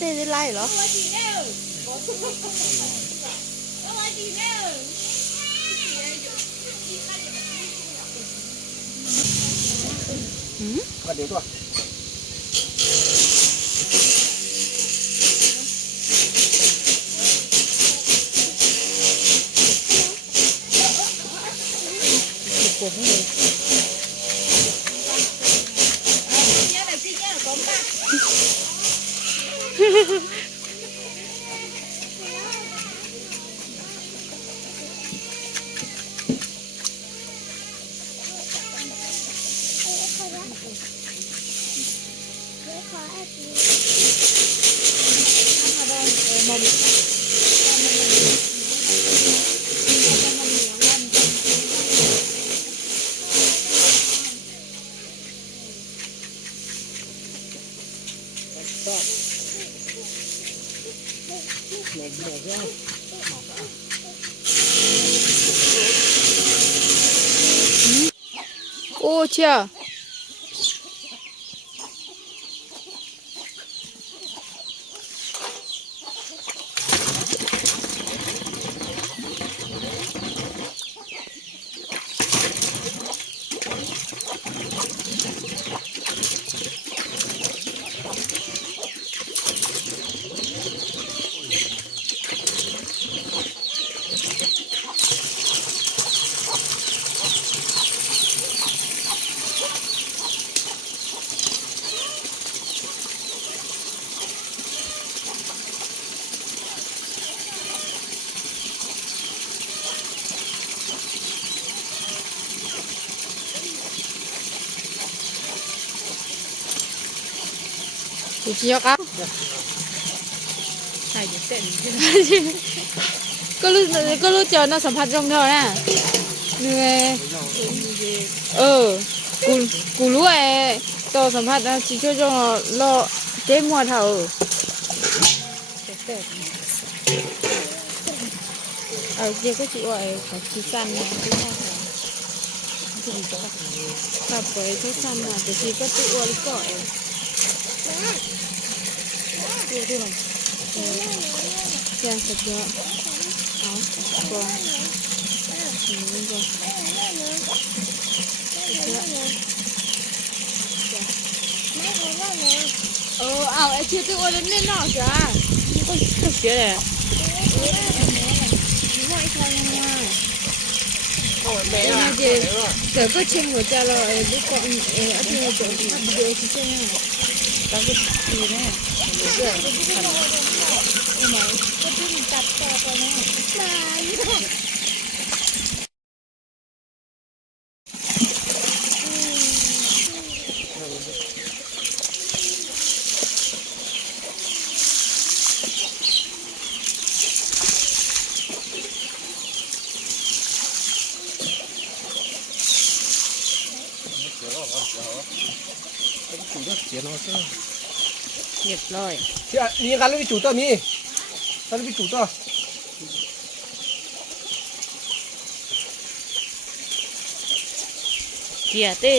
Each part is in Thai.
ได้ไล่เหรอก็เดี๋ยวตัวกบเลยโอ้เชียกูเชียครับใช่จะเต้นก็รู้เจอน่าสัมผัสตรงเท่าน่ะเหนื่อยกูกูรู้ไอ้ต่อสัมผัสนะชิช่วยจงรอเจ๊มัวเท่าเจ๊ก็จีว่าไอ้เขาขี้สั้นนะที่ว่าที่ดีจังขับไปทุกสั้นนะแต่ชีก็ตัวอ้วนก็ไอ้ดูหน่อยแกงสับเยอะเอากองนี่ก็เอาไอ้ชื่อตัวอ้วนนี่นอกจ้ะก็เสียเลย这个青我家了，不光而且我做的不是这样，但是你呢，这个不看了，我买，我给你打打过呢，哪煮的咸了是。เรียบร้อย你看那个煮的米，那个煮的。เกียเต้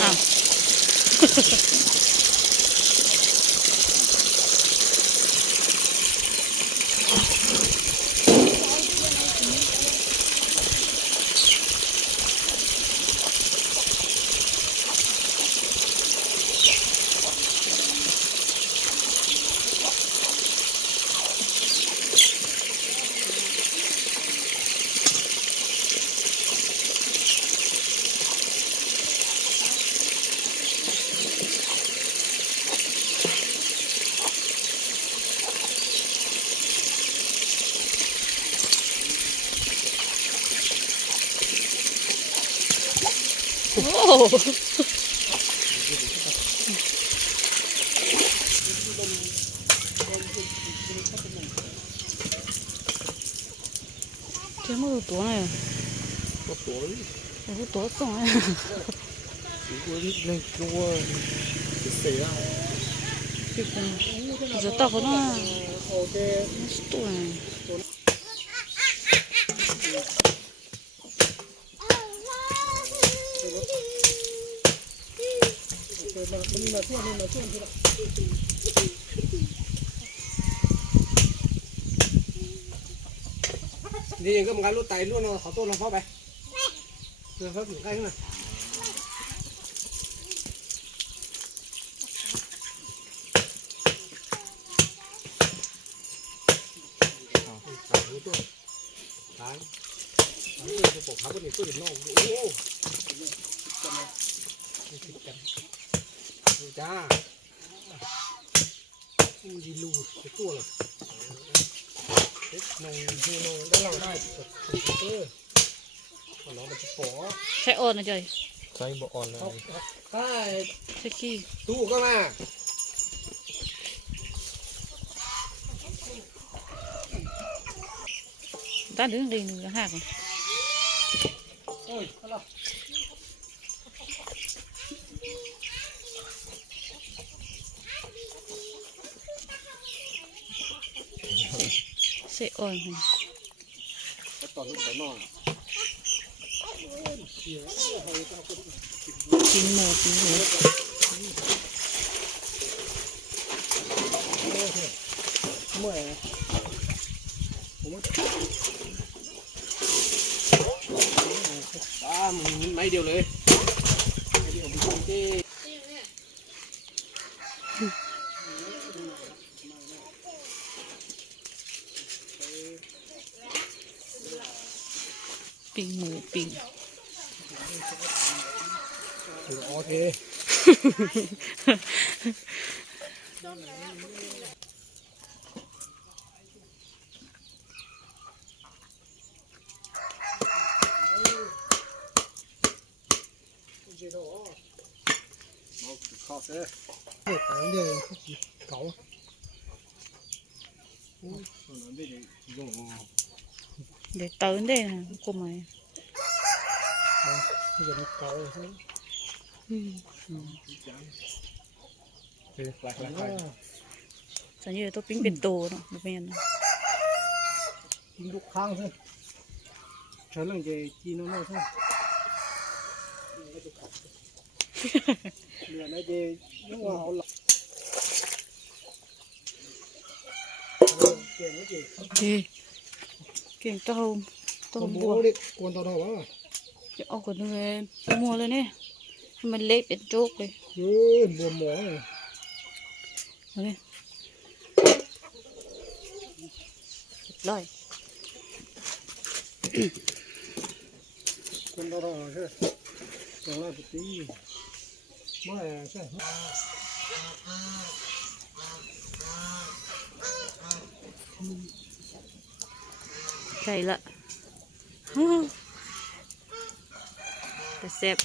อ้าวโอ้เจ้ามือตัวไหนตัวสองจะตักเขาหน่อยตัวไหน đi cái một cái lút tay luôn nó khó tôn nó phó bay rồi phó một cái nữa đấy cái bộ khá này tôi được ngon ô cha không gì lù cái tua rồi này nó đã làm hai còn nó chỉ bỏ ใช้โอนนะจอย ใช้บ่ออนเลย cái ใช้ขี้ tu cơ mà ตาดึงดึงหนึ่งหัก ôi hello ใช้โอน cái toàn lúc cái nọ กินหมูกินหมู mười ba mấy điềuเลยmấy điều bị công ty ปิ้งหมูปิ้ง ok khó thế cái này cậu dùng เดี๋ยวเติร์นได้นะกูไหม bây giờ nó cậu thế สัญญาตัวปิ้งเป็นโตเนาะไม่เป็น lúc khang thôi trở lại cái chi nó thôi lừa nó về nhưng mà họ lọc tiền nó gì เฮ้เก่งเต้าต้มบัว bố đi con tao đâu á จะเอาก่อนเลยมัวเลยเนี่ยให้มันเละเป็นโจ๊กเลย bùa mỏ này เอาเลยร้อย con tao đâu chứ chẳng là một tí mới chứ ใช่ละแต่แซ่บ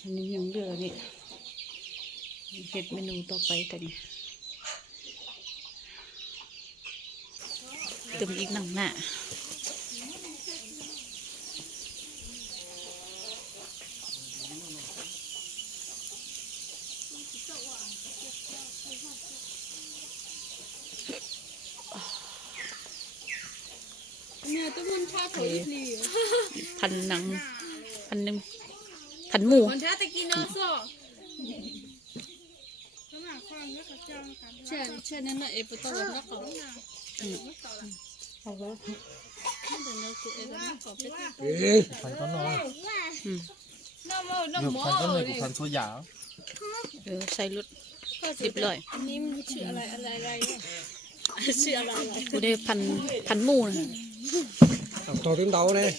อันนี้ยังเหลือนี่เห็ดเมนูต่อไปกันนี่เติมอีกหนังหน้าเนี่ยต้นมันชาถอยดี พันหนังพันหนึ่งพันหมู มันชาตะกี้นอสอเชื่อนั่นน่ะเอฟตัวนักขอ เอาละ พันก็นอน น้ำมัน เดี๋ยว น้ำหม้อ พันก็เหนื่อย เล กับ ย พันโซยา ใส่รถสิบร้อย อันนี้มันชื่ออะไรชื่ออะไร กูได้พันหมูนะ to đến đầu này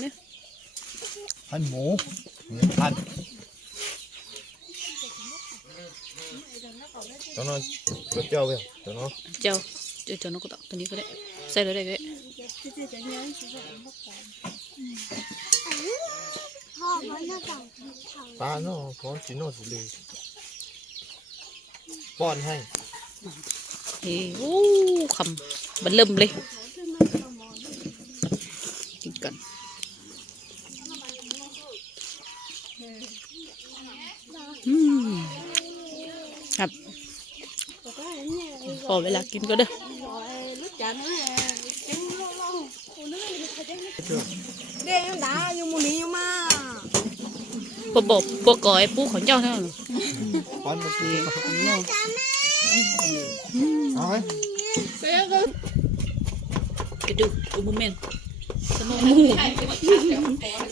เนี่ย พันหมูพันตัวน้อยตัวเจ้าเว้ยตัวน้อย เจ้าnó cóตัวนี้ก็ได้ใส่เลยได้เลย ปลาเนาะพร้อมจีโน่สิเลยป้อนให้ เฮ้โอ้คำบันเริ่มเลยกินกันครับพอเวลากินก็เด้อ เดี๋ยวด่าอยู่มุนี้มา bộ cõi bố khỏi nhau thôi ปันมาสิเอาไหม cái được của bố mình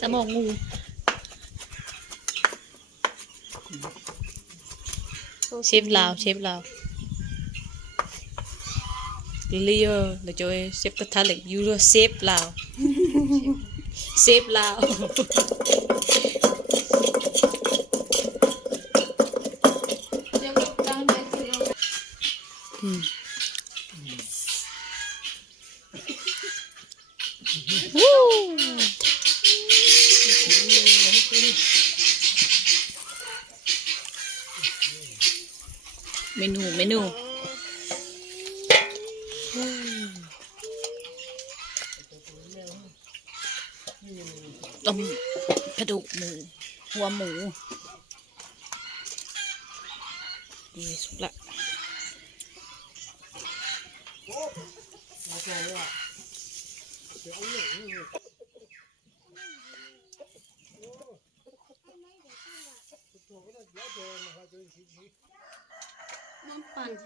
sao mò ngu xếp lào Leo là cho em xếp cái thằng lệnh Euro xếp lào menuต้มกระดูกหมูหัวหมูนี่สุกละน้ำปั่น